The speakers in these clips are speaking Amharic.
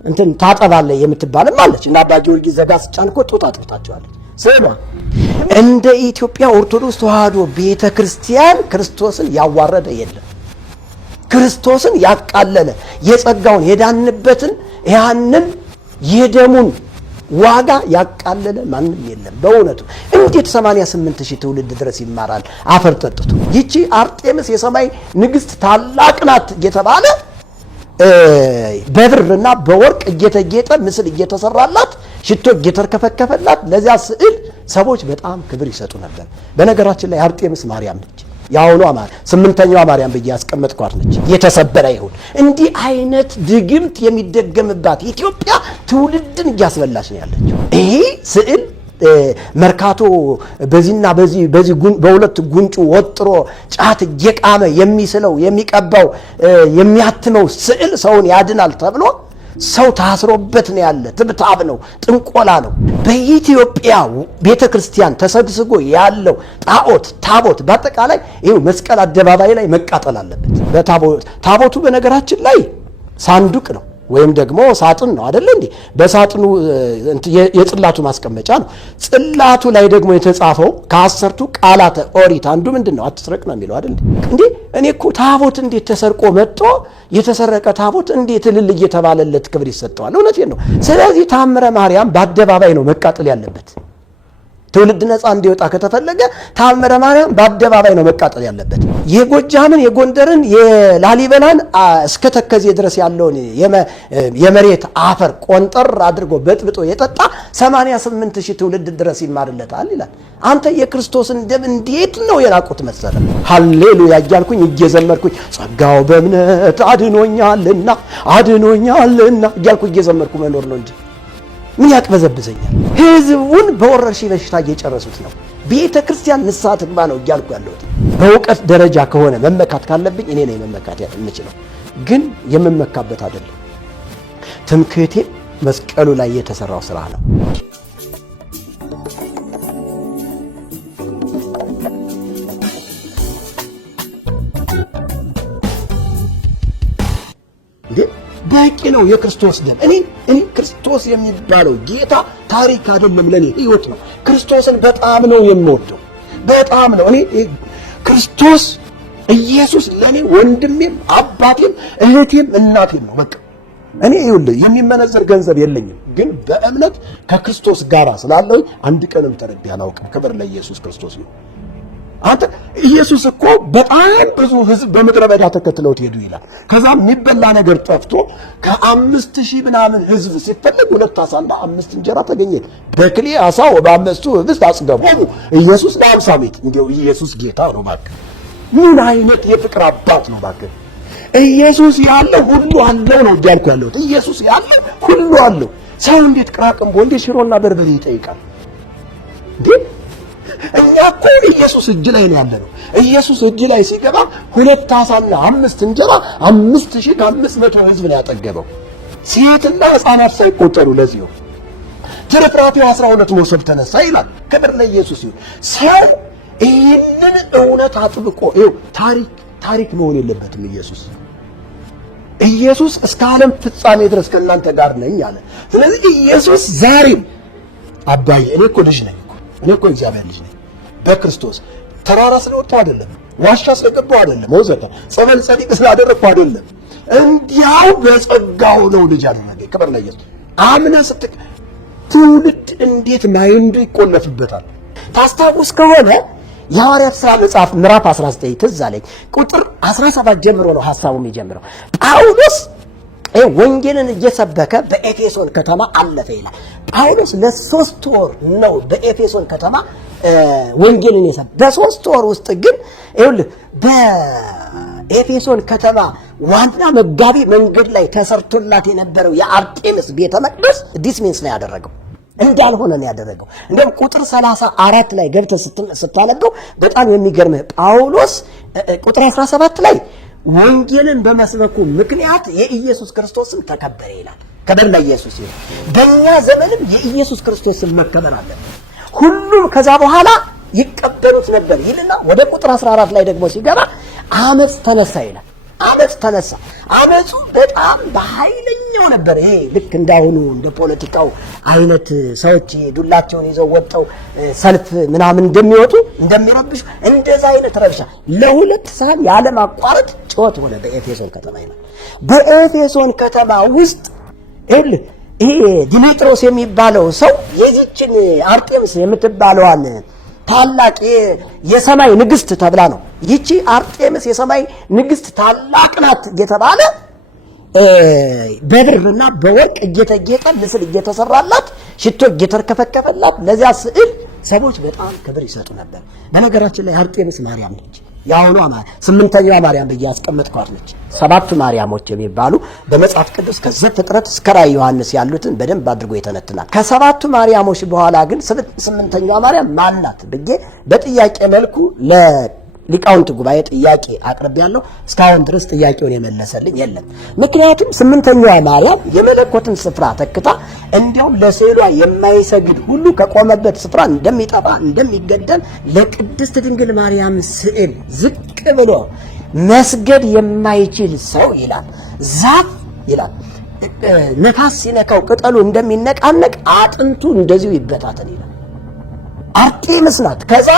እንትን ታጠባለ የምትባልም አለች እና አባ ጊዮርጊስ ዘጋስጫን እኮ ጡት አጥብታቸዋለች። ስለማ እንደ ኢትዮጵያ ኦርቶዶክስ ተዋህዶ ቤተክርስቲያን ክርስቶስን ያዋረደ የለም። ክርስቶስን ያቃለለ የጸጋውን የዳንበትን ያንን የደሙን ዋጋ ያቃለለ ማንም የለም። በእውነቱ እንዴት 88,000 ትውልድ ድረስ ይማራል አፈር ጠጥቶ? ይቺ አርጤምስ የሰማይ ንግስት ታላቅ ናት እየተባለ በብርና በወርቅ እየተጌጠ ምስል እየተሰራላት ሽቶ እየተርከፈከፈላት ለዚያ ስዕል ሰዎች በጣም ክብር ይሰጡ ነበር። በነገራችን ላይ አርጤምስ ማርያም ነች። ያውኑ ማርያም 8ኛዋ ማርያም ብዬ ያስቀመጥኳት ነች። የተሰበረ ይሁን እንዲህ አይነት ድግምት የሚደገምባት ኢትዮጵያ ትውልድን እያስበላች ነው ያለችው። ይሄ ስዕል መርካቶ በዚህና በዚህ በሁለት ጉንጩ ወጥሮ ጫት እየቃመ የሚስለው የሚቀባው የሚያትመው ስዕል ሰውን ያድናል ተብሎ ሰው ታስሮበት ነው ያለ። ትብታብ ነው፣ ጥንቆላ ነው። በኢትዮጵያ ቤተክርስቲያን ተሰግስጎ ያለው ታቦት በአጠቃላይ ይሄው መስቀል አደባባይ ላይ መቃጠል አለበት። ታቦቱ በነገራችን ላይ ሳንዱቅ ነው ወይም ደግሞ ሳጥን ነው አይደል እንዴ? በሳጥኑ የጽላቱ ማስቀመጫ ነው። ጽላቱ ላይ ደግሞ የተጻፈው ከ10ቱ ቃላተ ኦሪት አንዱ ምንድነው? አትስረቅ ነው የሚለው አይደል እንዴ? እኔ እኮ ታቦት እንዴት ተሰርቆ መጥቶ የተሰረቀ ታቦት እንዴት እልል እየተባለለት ክብር ይሰጠዋል? እውነቴን ነው። ስለዚህ ታምረ ማርያም በአደባባይ ነው መቃጠል ያለበት። ትውልድ ነፃ እንዲወጣ ከተፈለገ ታምረ ማርያም በአደባባይ ነው መቃጠል ያለበት። የጎጃምን፣ የጎንደርን፣ የላሊበላን እስከ ተከዜ ድረስ ያለውን የመሬት አፈር ቆንጠር አድርጎ በጥብጦ የጠጣ 88,000 ትውልድ ድረስ ይማርለታል ይላል። አንተ የክርስቶስን ደም እንዴት ነው የናቁት መሰለ? ሃሌሉያ እያልኩኝ እየዘመርኩኝ ጸጋው በእምነት አድኖኛልና እያልኩ እየዘመርኩ መኖር ነው እንጂ ምን ያቅበዘብዘኛል? ህዝቡን በወረርሽኝ በሽታ እየጨረሱት ነው። ቤተ ክርስቲያን ንስሐ ትግባ ነው እያልኩ ያለሁት። በእውቀት ደረጃ ከሆነ መመካት ካለብኝ እኔ ነኝ መመካት የምችለው፣ ግን የምመካበት አይደለም። ትምክህቴ መስቀሉ ላይ የተሰራው ስራ ነው። በቂ ነው የክርስቶስ ደም። እኔ ክርስቶስ የሚባለው ጌታ ታሪክ አይደለም፣ ለኔ ህይወት ነው። ክርስቶስን በጣም ነው የምወደው፣ በጣም ነው። እኔ ክርስቶስ ኢየሱስ ለኔ ወንድሜም አባቴም እህቴም እናቴም ነው። በቃ እኔ ይኸውልህ የሚመነዘር ገንዘብ የለኝም፣ ግን በእምነት ከክርስቶስ ጋር ስላለው አንድ ቀንም ተረድቼ አላውቅም። ክብር ለኢየሱስ ክርስቶስ ነው። አንተ ኢየሱስ እኮ በጣም ብዙ ህዝብ በምድረ በዳ ተከትለውት ሄዱ ይላል። ከዛም የሚበላ ነገር ጠፍቶ ከ5,000 ምናምን ህዝብ ሲፈለግ 2 ዓሳና 5 እንጀራ ተገኘ። በክሌ ዓሣው በ5ቱ ህብስት አጽገቦሙ ኢየሱስ ለ50 ቤት። እንዴው ኢየሱስ ጌታ ነው እባክህ! ምን አይነት የፍቅር አባት ነው እባክህ! ኢየሱስ ያለው ሁሉ አለው ነው እያልኩ ያለሁት። ኢየሱስ ያለው ሁሉ አለው። ሰው እንዴት ቅራቅንቦ እንዴት ሽሮና በርበሬ ይጠይቃል እንዴ? እኛ እኮ ኢየሱስ እጅ ላይ ነው ያለነው። ኢየሱስ እጅ ላይ ሲገባ 2 ዓሣና 5 እንጀራ 5,500 ህዝብ ነው ያጠገበው። ሴትና ሕፃናት ሳይቆጠሩ ለዚህ ነው ትርፍራፊው 12 መሶብ ተነሳ ይላል። ክብር ለኢየሱስ ይሁን። ሰው ይህንን እውነት አጥብቆ ይኸው ታሪክ መሆን የለበትም። ኢየሱስ እስከ ዓለም ፍጻሜ ድረስ ከእናንተ ጋር ነኝ አለ። ስለዚህ ኢየሱስ ዛሬም አባዬ እኔ እኮ ልጅ ነኝ፣ እኔ እኮ እግዚአብሔር ልጅ ነኝ በክርስቶስ። ተራራ ስለወጣሁ አይደለም፣ ዋሻ ስለገባሁ አይደለም፣ ወዘተ ጸበል ጸዲቅ ስላደረግኩ አይደለም። እንዲያው በጸጋው ነው ልጅ አደረገኝ። ክብር ለኢየሱስ። አምነህ ትውልድ እንዴት ማይንዱ ይቆለፍበታል? ታስታውስ ከሆነ የሐዋርያት ሥራ መጽሐፍ ምዕራፍ 19 ትዝ አለኝ ቁጥር 17 ጀምሮ ነው ሐሳቡ የሚጀምረው። ጳውሎስ ወንጌልን እየሰበከ በኤፌሶን ከተማ አለፈ ይላል። ጳውሎስ ለ3 ወር ነው በኤፌሶን ከተማ ወንጌልን የሰበከ። በ3 ወር ውስጥ ግን ይኸውልህ በኤፌሶን ከተማ ዋና መጋቢ መንገድ ላይ ተሰርቶላት የነበረው የአርጤምስ ቤተ መቅደስ ዲስሚንስ ነው ያደረገው፣ እንዳልሆነ ነው ያደረገው። እንደውም ቁጥር 34 ላይ ገብተህ ስታነበው በጣም የሚገርምህ ጳውሎስ ቁጥር 17 ላይ ወንጌልን በመስበኩ ምክንያት የኢየሱስ ክርስቶስ ስም ተከበረ ይላል። ክብር ለኢየሱስ ይሁን። በእኛ ዘመንም የኢየሱስ ክርስቶስ ስም መከበር አለበት። ሁሉም ከዛ በኋላ ይቀበሉት ነበር ይልና ወደ ቁጥር 14 ላይ ደግሞ ሲገባ አመጽ ተነሳ ይላል። አመጽ ተነሳ። አመጹ በጣም በኃይለኛ ኃይለኛው ነበር። ይሄ ልክ እንዳሁኑ እንደ ፖለቲካው አይነት ሰዎች ዱላቸውን ይዘው ወጥተው ሰልፍ ምናምን እንደሚወጡ እንደሚረብሹ እንደዛ አይነት ረብሻ ለሁለት ሰዓት ያለ ማቋረጥ ጮት ሆነ በኤፌሶን ከተማ ይላል። በኤፌሶን ከተማ ውስጥ ይሄ ዲሜጥሮስ የሚባለው ሰው የዚችን አርጤምስ የምትባለዋን ታላቅ የሰማይ ንግስት ተብላ ነው። ይቺ አርጤምስ የሰማይ ንግስት ታላቅ ናት እየተባለ በብርና በወርቅ እየተጌጠ ምስል እየተሰራላት ሽቶ እየተርከፈከፈላት ለዚያ ስዕል ሰዎች በጣም ክብር ይሰጡ ነበር። በነገራችን ላይ አርጤምስ ማርያም ነች። ያውኗ ስምንተኛዋ ማርያም በያስቀመጥኳት ነች። ሰባቱ ማርያሞች የሚባሉ በመጽሐፍ ቅዱስ ከዘፍጥረት እስከ ራዕየ ዮሐንስ ያሉትን በደንብ አድርጎ ይተነትናል። ከሰባቱ ማርያሞች በኋላ ግን ስምንተኛዋ ማርያም ማን ናት ብዬ በጥያቄ መልኩ ሊቃውንት ጉባኤ ጥያቄ አቅርቤያለሁ። እስካሁን ድረስ ጥያቄውን የመለሰልኝ የለም። ምክንያቱም ስምንተኛዋ ማርያም የመለኮትን ስፍራ ተክታ እንዲያውም ለስዕሏ የማይሰግድ ሁሉ ከቆመበት ስፍራ እንደሚጠፋ እንደሚገደል ለቅድስት ድንግል ማርያም ስዕል ዝቅ ብሎ መስገድ የማይችል ሰው ይላል ዛፍ ይላል ነፋስ ሲነካው ቅጠሉ እንደሚነቃነቅ አጥንቱ እንደዚሁ ይበታተን ይላል። አርጤምስ ናት። ከዛ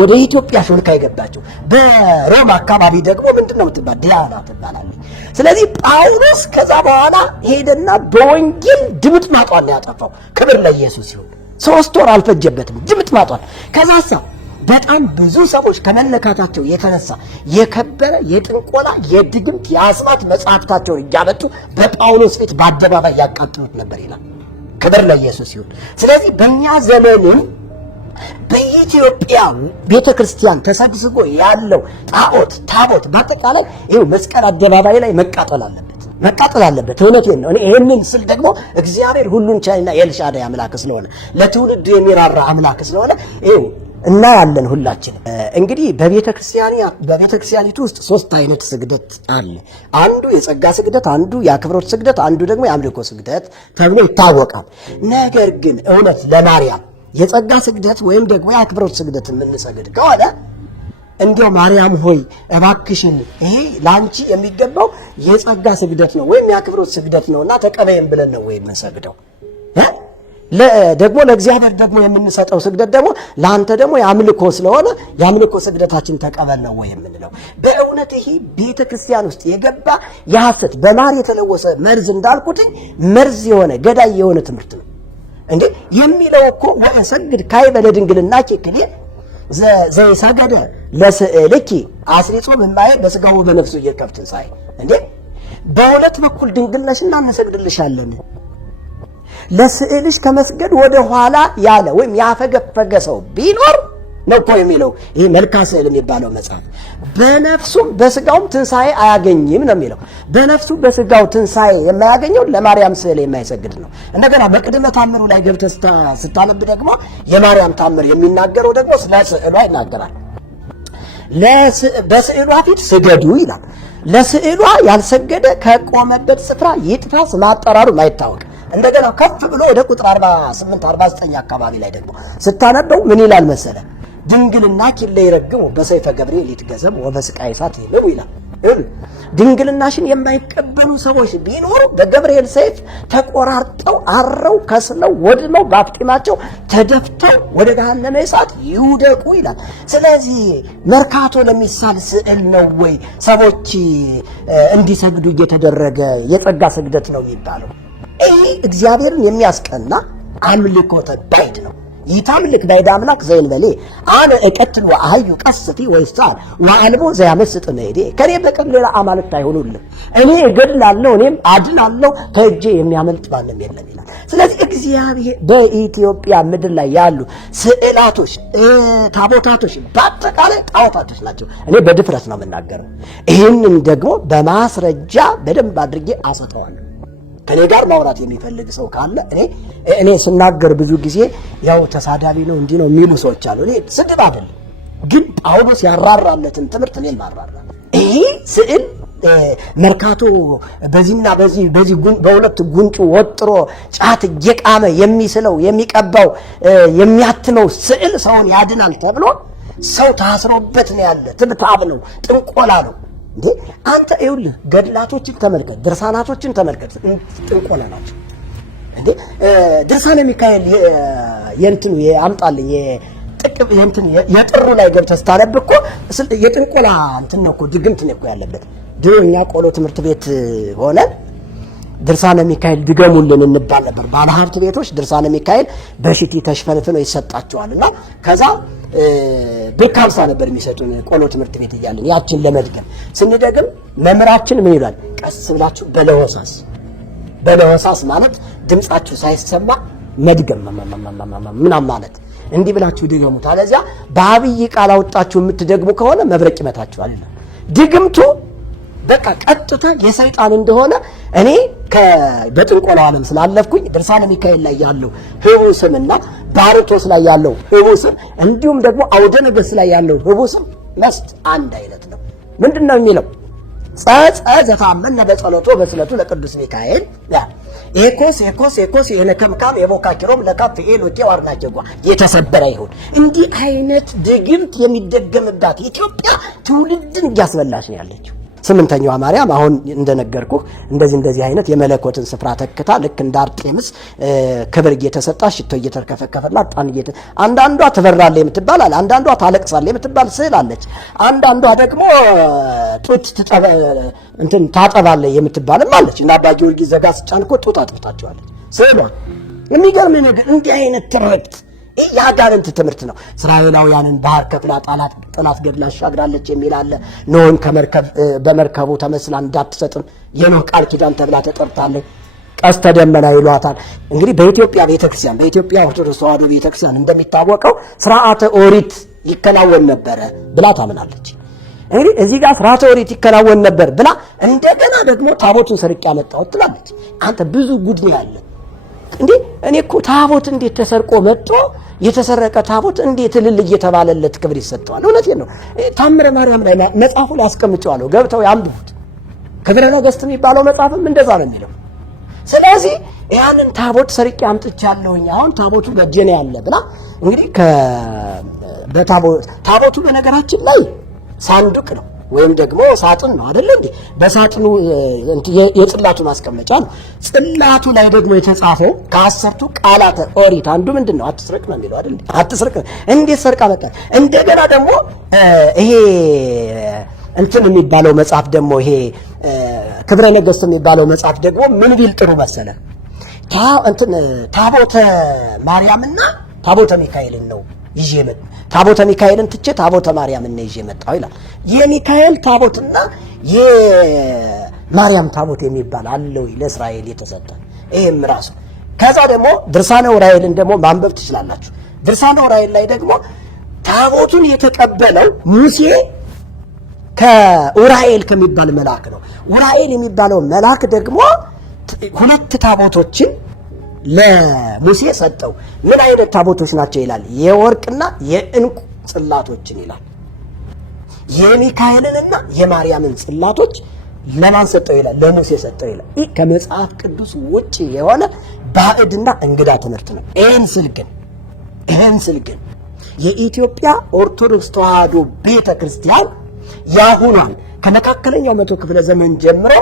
ወደ ኢትዮጵያ ሾልካ የገባችው በሮም አካባቢ ደግሞ ምንድነው የምትባል ዲያና ትባላለች። ስለዚህ ጳውሎስ ከዛ በኋላ ሄደና በወንጌል ድምጥማጧን ያጠፋው። ክብር ለኢየሱስ ይሁን። 3 ወር አልፈጀበትም ድምጥማጧን። ከዛሳ በጣም ብዙ ሰዎች ከመነካታቸው የተነሳ የከበረ የጥንቆላ የድግምት የአስማት መጽሐፍታቸውን እያመጡ በጳውሎስ ፊት በአደባባይ ያቃጥሉት ነበር ይላል። ክብር ለኢየሱስ ይሁን። ስለዚህ በእኛ ዘመንም በኢትዮጵያ ቤተክርስቲያን ተሰብስቦ ያለው ታቦት በአጠቃላይ ይሄው መስቀል አደባባይ ላይ መቃጠል አለበት። እውነቴን ነው። እኔ ይሄንን ስል ደግሞ እግዚአብሔር ሁሉን ቻይና ኤልሻዳይ አምላክ ስለሆነ ለትውልዱ የሚራራ አምላክ ስለሆነ ይሄው እናያለን ሁላችን። እንግዲህ በቤተክርስቲያኒቱ ውስጥ 3 አይነት ስግደት አለ። አንዱ የጸጋ ስግደት፣ አንዱ የአክብሮት ስግደት፣ አንዱ ደግሞ የአምልኮ ስግደት ተብሎ ይታወቃል። ነገር ግን እውነት ለማርያም የጸጋ ስግደት ወይም ደግሞ የአክብሮት ስግደት የምንሰግድ ከሆነ እንዲያው ማርያም ሆይ እባክሽን ይሄ ላንቺ የሚገባው የጸጋ ስግደት ነው ወይም የአክብሮት ስግደት ነውና ተቀበይን ብለን ነው ወይ የምንሰግደው? ደግሞ ለእግዚአብሔር ደግሞ የምንሰጠው ስግደት ደግሞ ለአንተ ደግሞ የአምልኮ ስለሆነ የአምልኮ ስግደታችን ተቀበል ነው ወይ የምንለው? በእውነት ይሄ ቤተክርስቲያን ውስጥ የገባ የሐሰት በማር የተለወሰ መርዝ እንዳልኩትኝ መርዝ የሆነ ገዳይ የሆነ ትምህርት ነው። እንዴ የሚለው እኮ ወሰግድ ካይበ ለድንግልናኪ ክሌ ዘይሰገደ ለስዕልኪ አስሪጾ በማየ በስጋው በነፍሱ እየከፍትን ሳይ እንዴ በሁለት በኩል ድንግልነሽና እንሰግድልሻለን። ለስዕልሽ ከመስገድ ወደ ኋላ ያለ ወይም ያፈገፈገ ሰው ቢኖር ነው እኮ የሚለው ይሄ መልካ ስዕል የሚባለው መጽሐፍ። በነፍሱም በስጋውም ትንሣኤ አያገኝም ነው የሚለው። በነፍሱ በስጋው ትንሣኤ የማያገኘው ለማርያም ስዕል የማይሰግድ ነው። እንደገና በቅድመ ታምሩ ላይ ገብተህ ስታነብ ደግሞ የማርያም ታምር የሚናገረው ደግሞ ስለ ስዕሏ ይናገራል። በስዕሏ ፊት ስገዱ ይላል። ለስዕሏ ያልሰገደ ከቆመበት ስፍራ ይጥፋ፣ ስም አጠራሩ ማይታወቅ። እንደገና ከፍ ብሎ ወደ ቁጥር 48 49 አካባቢ ላይ ደግሞ ስታነበው ምን ይላል መሰለ? ድንግልና ኪለ ይረግሙ በሰይፈ ገብርኤል ይትገዘሙ ወበስቃይ እሳት ይመሩ ይላል። ድንግልናሽን የማይቀበሉ ሰዎች ቢኖሩ በገብርኤል ሰይፍ ተቆራርጠው አረው ከስለው ወድመው በአፍጢማቸው ተደፍተው ወደ ገሃነመ እሳት ይውደቁ ይላል። ስለዚህ መርካቶ ለሚሳል ስዕል ነው ወይ ሰዎች እንዲሰግዱ እየተደረገ የጸጋ ስግደት ነው የሚባለው? ይሄ እግዚአብሔርን የሚያስቀና አምልኮተ ባዕድ ነው። ይታምልክ ባዕድ አምላክ ዘይንበሌ አነ እቀትል ወአህዩ ቀስፊ ወይሳል ወአልቦ ዘያመስጥ ነይዴ ከኔ በቀር ሌላ አማልክት አይሆኑልም። እኔ እገድላለሁ፣ እኔም አድናለሁ፣ ከእጄ የሚያመልጥ ማንም የለም ይላል። ስለዚህ እግዚአብሔር በኢትዮጵያ ምድር ላይ ያሉ ስዕላቶች፣ ታቦታቶች በአጠቃላይ ጣዖታቶች ናቸው። እኔ በድፍረት ነው የምናገረው። ይህንን ደግሞ በማስረጃ በደንብ አድርጌ አሰጠዋለሁ። ከኔ ጋር ማውራት የሚፈልግ ሰው ካለ እኔ ስናገር ብዙ ጊዜ ያው ተሳዳቢ ነው እንዲህ ነው የሚሉ ሰዎች አሉ። እኔ ስድብ አይደለም፣ ግን ጳውሎስ ያራራለትን ትምህርት እኔም ማራራ። ይሄ ስዕል መርካቶ በዚህና በዚህ በሁለት ጉንጩ ወጥሮ ጫት እየቃመ የሚስለው የሚቀባው የሚያትመው ስዕል ሰውን ያድናል ተብሎ ሰው ታስሮበት ነው ያለ። ትብታብ ነው፣ ጥንቆላ ነው። እንዴ አንተ ይኸውልህ ገድላቶችን ተመልከት፣ ድርሳናቶችን ተመልከት፣ ጥንቆላ ናቸው እንዴ። ድርሳነ ሚካኤል የእንትኑ ያምጣልኝ የጥቅም የእንትን የጥሩ ላይ ገብተህ ስታነብ እኮ የጥንቆላ እንትን ነው እኮ ድግምት ነው እኮ ያለበት። ድሮ እኛ ቆሎ ትምህርት ቤት ሆነን ድርሳነ ሚካኤል ድገሙልን እንባል ነበር። ባለሀብት ቤቶች ድርሳነ ሚካኤል በሽቲ ተሽፈንፍነው ይሰጣቸዋልና ከዛ ብርካምሳ ነበር የሚሰጡን ቆሎ ትምህርት ቤት እያለን ያችን ለመድገም ስንደግም መምህራችን ምን ይላል? ቀስ ብላችሁ በለሆሳስ ማለት ድምጻችሁ ሳይሰማ መድገም ምናምን ማለት እንዲህ ብላችሁ ድገሙት፣ አለዚያ በአብይ ቃል አውጣችሁ የምትደግሙ ከሆነ መብረቅ ይመታችኋል። ድግምቱ በቃ ቀጥታ የሰይጣን እንደሆነ እኔ በጥንቆላው ዓለም ስላለፍኩኝ ድርሳነ ሚካኤል ላይ ያለው ህቡ ስምና ባርቶስ ላይ ያለው ህቡ ስም እንዲሁም ደግሞ አውደ ነገሥት ላይ ያለው ህቡ ስም መስት አንድ አይነት ነው። ምንድነው የሚለው? ዘታመነ በጸሎቱ በስለቱ ለቅዱስ ሚካኤል ኤኮስ የነከምካም የቦካኪሮም ለካፍ ኤሎቴ ዋርናጀጓ የተሰበረ ይሁን። እንዲህ አይነት ድግምት የሚደገምባት ኢትዮጵያ ትውልድን እያስበላሽ ነው ያለችው። ስምንተኛዋ ማርያም አሁን እንደነገርኩህ እንደዚህ አይነት የመለኮትን ስፍራ ተክታ ልክ እንደ አርጤምስ ክብር እየተሰጣ ሽቶ እየተርከፈከፈላት አንዳንዷ ትበራለች የምትባል አለ፣ አንዳንዷ ታለቅሳለች የምትባል ስዕል አለች፣ አንዳንዷ ደግሞ ጡት ታጠባለች የምትባልም አለች። እና አባ ጊዮርጊስ ዘጋስጫን እኮ ጡት አጥብታቸዋለች ስዕሏ። የሚገርም ነገር እንዲህ አይነት ትርክት ያጋንንት ትምህርት ነው። እስራኤላውያንን ባህር ከፍላ ጠላት ገድላ አሻግራለች የሚል አለ። ኖህን በመርከቡ ተመስላ እንዳትሰጥም የኖህ ቃል ኪዳን ተብላ ተጠርታለች። ቀስተ ደመና ይሏታል። እንግዲህ በኢትዮጵያ ቤተክርስቲያን በኢትዮጵያ ኦርቶዶክስ ተዋሕዶ ቤተክርስቲያን እንደሚታወቀው ስርዓተ ኦሪት ይከናወን ነበረ ብላ ታምናለች። እንግዲህ እዚህ ጋር ስርዓተ ኦሪት ይከናወን ነበር ብላ እንደገና ደግሞ ታቦቱን ሰርቄ አመጣሁት ትላለች። አንተ ብዙ ጉድ ነው ያለ እንዴ! እኔ እኮ ታቦት እንዴት ተሰርቆ መጥቶ የተሰረቀ ታቦት እንዴት እልል እየተባለለት ክብር ይሰጠዋል? እውነቴን ነው። ታምረ ማርያም ላይ መጽሐፉ ላይ አስቀምጬዋለሁ፣ ገብተው ያንብቡት። ክብረ ነገሥት የሚባለው መጽሐፍም እንደዛ ነው የሚለው። ስለዚህ ያንን ታቦት ሰርቄ አምጥቻለሁኝ አሁን ታቦቱ በእጄ ነው ያለ ብላ እንግዲህ ታቦቱ በነገራችን ላይ ሳንዱቅ ነው ወይም ደግሞ ሳጥን ነው አይደል እንዴ? በሳጥኑ የጽላቱ ማስቀመጫ ነው። ጽላቱ ላይ ደግሞ የተጻፈው ከአስርቱ ቃላተ ኦሪት አንዱ ምንድነው? አትስረቅ ነው የሚለው አይደል? አትስረቅ እንዴት ሰርቃ መጣ? እንደገና ደግሞ ይሄ የሚባለው መጽሐፍ ደግሞ ይሄ ክብረ ነገሥት የሚባለው መጽሐፍ ደግሞ ምን ቢል ጥሩ መሰለ? ታቦተ ማርያምና ታቦተ ሚካኤልን ነው ይዤ መጣ። ታቦተ ሚካኤልን ትቼ ታቦተ ማርያምን ነው ይዤ መጣሁ ይላል። የሚካኤል ታቦትና የማርያም ታቦት የሚባል አለው ለእስራኤል የተሰጠ ይሄም ራሱ። ከዛ ደግሞ ድርሳነ ዑራኤልን ደግሞ ማንበብ ትችላላችሁ። ድርሳነ ዑራኤል ላይ ደግሞ ታቦቱን የተቀበለው ሙሴ ከዑራኤል ከሚባል መልአክ ነው። ዑራኤል የሚባለው መልአክ ደግሞ ሁለት ታቦቶችን ለሙሴ ሰጠው። ምን አይነት ታቦቶች ናቸው ይላል? የወርቅና የዕንቁ ጽላቶችን ይላል። የሚካኤልንና የማርያምን ጽላቶች ለማን ሰጠው ይላል? ለሙሴ ሰጠው ይላል። ይህ ከመጽሐፍ ቅዱስ ውጪ የሆነ ባዕድና እንግዳ ትምህርት ነው። ይህን ስል ግን የኢትዮጵያ ኦርቶዶክስ ተዋሕዶ ቤተክርስቲያን ያሁኗን ከመካከለኛው መቶ ክፍለ ዘመን ጀምሮ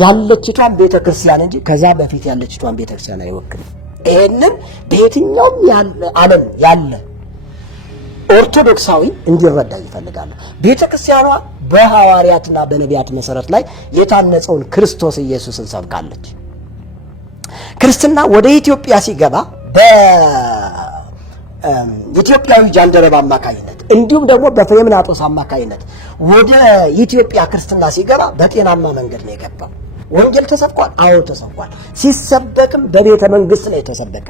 ያለችቷን ቤተክርስቲያን እንጂ ከዛ በፊት ያለችቷን ቤተክርስቲያን አይወክልም። ይሄንን በየትኛውም ዓለም ያለ ኦርቶዶክሳዊ እንዲረዳ ይፈልጋል። ቤተክርስቲያኗ በሐዋርያትና በነቢያት መሰረት ላይ የታነጸውን ክርስቶስ ኢየሱስን ሰብካለች። ክርስትና ወደ ኢትዮጵያ ሲገባ በኢትዮጵያዊ ጃንደረባ አማካይነት እንዲሁም ደግሞ በፍሬምናጦስ አማካይነት ወደ ኢትዮጵያ ክርስትና ሲገባ በጤናማ መንገድ ነው የገባው። ወንጌል ተሰብኳል። አዎ ተሰብኳል። ሲሰበክም በቤተ መንግስት ላይ ተሰበከ።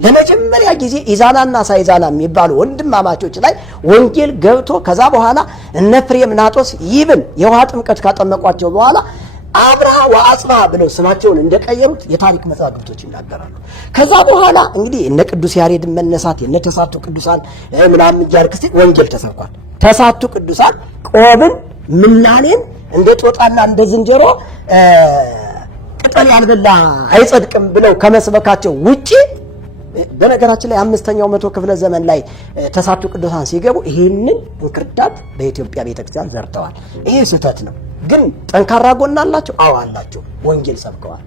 ለመጀመሪያ ጊዜ ኢዛናና ሳይዛና የሚባሉ ወንድማማቾች ላይ ወንጌል ገብቶ ከዛ በኋላ እነ ፍሬምናጦስ ይብን የውሃ ጥምቀት ካጠመቋቸው በኋላ አብራ ወአጽባ ብለው ስማቸውን እንደቀየሩት የታሪክ መዛግብቶች ይናገራሉ። ከዛ በኋላ እንግዲህ እነ ቅዱስ ያሬድ መነሳት የነ ተሳቱ ቅዱሳን ምናምን ያልክስቲ ወንጌል ተሰብኳል። ተሳቱ ቅዱሳን ቆብን ምናኔን እንደ ጦጣና እንደ ዝንጀሮ ቅጠል ያልበላ አይጸድቅም ብለው ከመስበካቸው ውጪ በነገራችን ላይ 5ኛው መቶ ክፍለ ዘመን ላይ ተሳቱ ቅዱሳን ሲገቡ ይሄንን እንክርዳድ በኢትዮጵያ ቤተክርስቲያን ዘርተዋል። ይሄ ስህተት ነው። ግን ጠንካራ ጎን አላቸው። አዎ አላቸው። ወንጌል ሰብከዋል።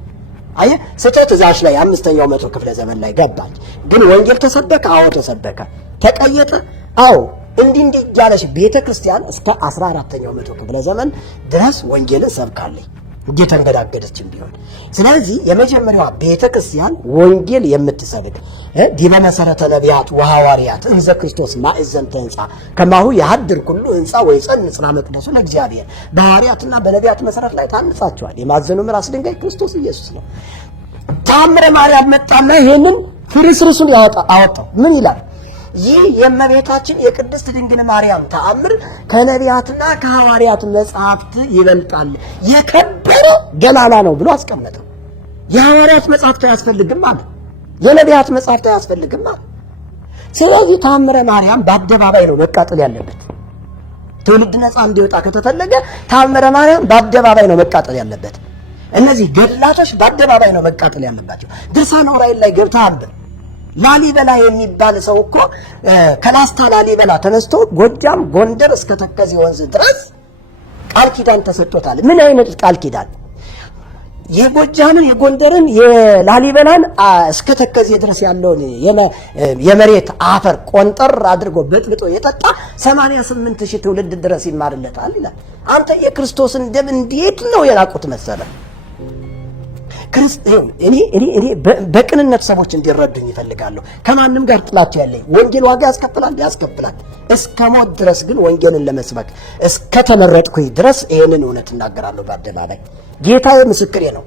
አየ ስህተት እዛች ላይ 5ኛው መቶ ክፍለ ዘመን ላይ ገባች። ግን ወንጌል ተሰበከ። አዎ ተሰበከ። ተቀየጠ። አዎ እንዲህ ያለች ቤተክርስቲያን እስከ 14ኛው መቶ ክፍለ ዘመን ድረስ ወንጌልን ሰብካለች እየተንገዳገደችም ቢሆን። ስለዚህ የመጀመሪያዋ ቤተክርስቲያን ወንጌል የምትሰብክ ዲበ መሰረተ ነቢያት ወሐዋርያት እንዘ ክርስቶስ ማእዘንተ ሕንጻ ከማሁ ያድር ኩሉ ሕንጻ ወይጸንጽ መቅደሱ ለእግዚአብሔር በሐዋርያትና በነቢያት መሰረት ላይ ታንጻቸዋል። የማዕዘኑ ራስ ድንጋይ ክርስቶስ ኢየሱስ ነው። ተአምረ ማርያም መጣና ይሄንን ፍርስርሱን አወጣው። ምን ይላል? ይህ የእመቤታችን የቅድስት ድንግል ማርያም ተአምር ከነቢያትና ከሐዋርያት መጻሕፍት ይበልጣል፣ የከበረ ገናና ነው ብሎ አስቀመጠው። የሐዋርያት መጻሕፍት አያስፈልግም አለ። የነቢያት መጻሕፍት አያስፈልግም አለ። ስለዚህ ተአምረ ማርያም በአደባባይ ነው መቃጠል ያለበት። ትውልድ ነፃ እንዲወጣ ከተፈለገ ተአምረ ማርያም በአደባባይ ነው መቃጠል ያለበት። እነዚህ ገድላቶች በአደባባይ ነው መቃጠል ያለባቸው። ድርሳነ ዑራኤል ላይ ገብተህ አንብብ። ላሊበላ የሚባል ሰው እኮ ከላስታ ላሊበላ ተነስቶ ጎጃም ጎንደር እስከ ተከዜ ወንዝ ድረስ ቃል ኪዳን ተሰጥቶታል። ምን አይነት ቃል ኪዳን? የጎጃምን የጎንደርን የላሊበላን እስከ ተከዜ ድረስ ያለውን የመሬት አፈር ቆንጠር አድርጎ በጥብጦ የጠጣ 88,000 ትውልድ ድረስ ይማርለታል ይላል። አንተ የክርስቶስን ደም እንዴት ነው የናቁት መሰለ? እኔ በቅንነት ሰዎች እንዲረዱኝ ይፈልጋለሁ። ከማንም ጋር ጥላቻ ያለኝ ወንጌል ዋጋ ያስከፍላል። እስከ ሞት ድረስ ግን ወንጌልን ለመስበክ እስከ ተመረጥኩኝ ድረስ ይሄንን እውነት እናገራለሁ በአደባባይ። ጌታዬ ምስክሬ ነው።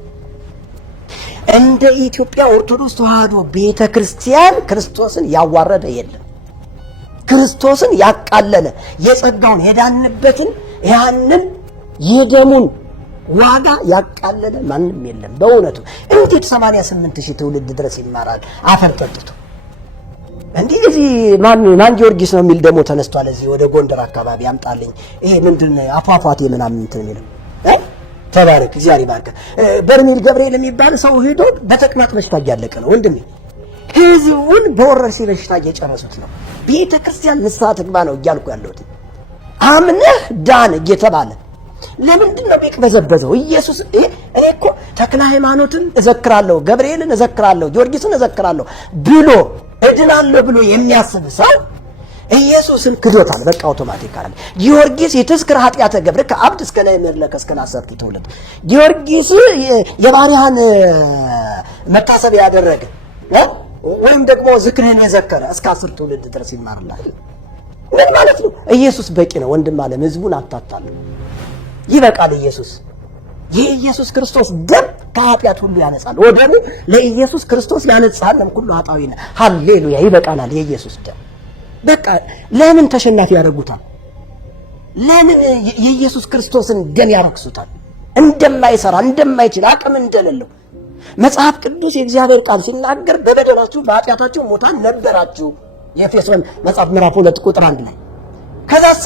እንደ ኢትዮጵያ ኦርቶዶክስ ተዋሕዶ ቤተክርስቲያን ክርስቶስን ያዋረደ የለም። ክርስቶስን ያቃለለ የጸጋውን የዳንበትን ያንን የደሙን ዋጋ ያቃለለ ማንም የለም። በእውነቱ እንዴት 88,000 ትውልድ ድረስ ይማራል አፈር ጠጥቶ? እንዲህ እዚህ ማን ጊዮርጊስ ነው የሚል ደግሞ ተነስቷል። እዚህ ወደ ጎንደር አካባቢ ያምጣልኝ። ይሄ ምንድን አፏፏቴ ምናምን እንትን የሚለው ተባረክ እግዚአብሔር ይባርክ። በርሜል ገብርኤል የሚባል ሰው ሄዶ በተቅማጥ በሽታ እያለቀ ነው ወንድሜ። ህዝቡን በወረርሽኝ በሽታ እየጨረሱት ነው። ቤተክርስቲያን ንስሐ ትግባ ነው እያልኩ ያለሁት። አምነህ ዳን እየተባለ ለምንድን ነው ቢቅበዘበዘው? ኢየሱስ እኔ እኮ ተክለ ሃይማኖትን እዘክራለሁ፣ ገብርኤልን እዘክራለሁ፣ ጊዮርጊስን እዘክራለሁ ብሎ እድናለሁ ብሎ የሚያስብ ሰው ኢየሱስን ክዶታል። በቃ አውቶማቲካሊ ጊዮርጊስ የተስክር ኃጢአተ ገብር ከአብድ እስከ ላይ መለከ እስከ ናሰርክ ተውለት ጊዮርጊስ የባሪያን መታሰቢያ ያደረገ ወይም ደግሞ ዝክርን የዘከረ እስከ 10 ትውልድ ድረስ ይማርላል። ምን ማለት ነው? ኢየሱስ በቂ ነው ወንድም አለ። ህዝቡን አታታሉ። ይበቃል። የኢየሱስ ክርስቶስ ደም ከኃጢአት ሁሉ ያነጻል። ወደሙ ለኢየሱስ ክርስቶስ ያነጻል ሁሉ ኃጣዊና ሃሌሉያ። ይበቃናል የኢየሱስ ደም። በቃ ለምን ተሸናፊ ያደርጉታል? ለምን የኢየሱስ ክርስቶስን ደም ያረክሱታል? እንደማይሰራ እንደማይችል አቅም እንደሌለው መጽሐፍ ቅዱስ የእግዚአብሔር ቃል ሲናገር በበደላችሁ በኃጢአታችሁ ሙታን ነበራችሁ። የኤፌሶን መጽሐፍ ምዕራፍ 2 ቁጥር 1 ላይ ከዛሳ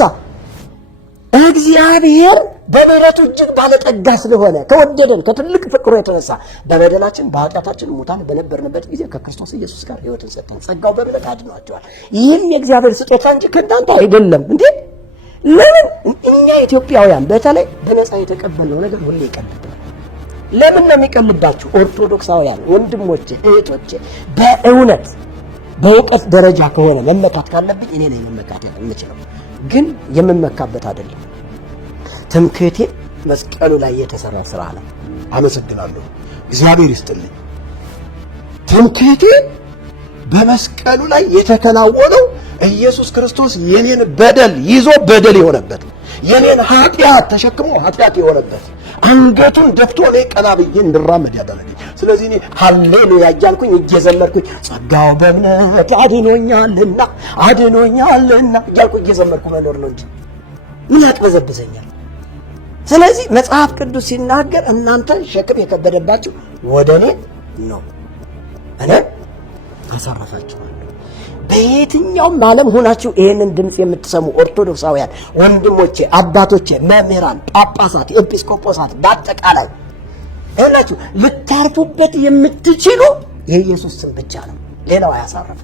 እግዚአብሔር በምሕረቱ እጅግ ባለጠጋ ስለሆነ ከወደደን ከትልቅ ፍቅሩ የተነሳ በበደላችን በኃጢአታችን ሙታን በነበርንበት ጊዜ ከክርስቶስ ኢየሱስ ጋር ሕይወትን ሰጠን። ጸጋው በእምነት አድኗቸዋል። ይህም የእግዚአብሔር ስጦታ እንጂ ከእናንተ አይደለም። እንዴ ለምን እኛ ኢትዮጵያውያን በተለይ በነፃ የተቀበልነው ነገር ሁሌ ይቀልብናል? ለምን ነው የሚቀልባችሁ? ኦርቶዶክሳውያን ወንድሞቼ እህቶቼ፣ በእውቀት ደረጃ ከሆነ መመካት ካለብኝ እኔ ነኝ መመካት የምችለው፣ ግን የምመካበት አይደለም። ትምክህቴ መስቀሉ ላይ የተሰራ ስራ ነው። አመሰግናለሁ። እግዚአብሔር ይስጥልኝ። ትምክህቴ በመስቀሉ ላይ የተከናወነው ኢየሱስ ክርስቶስ የኔን በደል ይዞ በደል የሆነበት፣ የኔን ኃጢአት ተሸክሞ ኃጢአት የሆነበት፣ አንገቱን ደፍቶ እኔ ቀና ብዬ እንድራመድ ያደረገኝ። ስለዚህ እኔ ሃሌሉያ እያልኩኝ እየዘመርኩኝ ጸጋው በእምነት አድኖኛልና እያልኩ እየዘመርኩ መኖር ነው እንጂ ምን ያቅበዘብዘኛል? ስለዚህ መጽሐፍ ቅዱስ ሲናገር እናንተ ሸክም የከበደባችሁ ወደ እኔ ነው፣ እኔ አሳርፋችኋለሁ። በየትኛውም ዓለም ሆናችሁ ይሄንን ድምጽ የምትሰሙ ኦርቶዶክሳውያን ወንድሞቼ፣ አባቶቼ፣ መምህራን፣ ጳጳሳት፣ ኤጲስቆጶሳት በአጠቃላይ እላችሁ ልታርፉበት የምትችሉ የኢየሱስ ስም ብቻ ነው። ሌላው አያሳርፍም።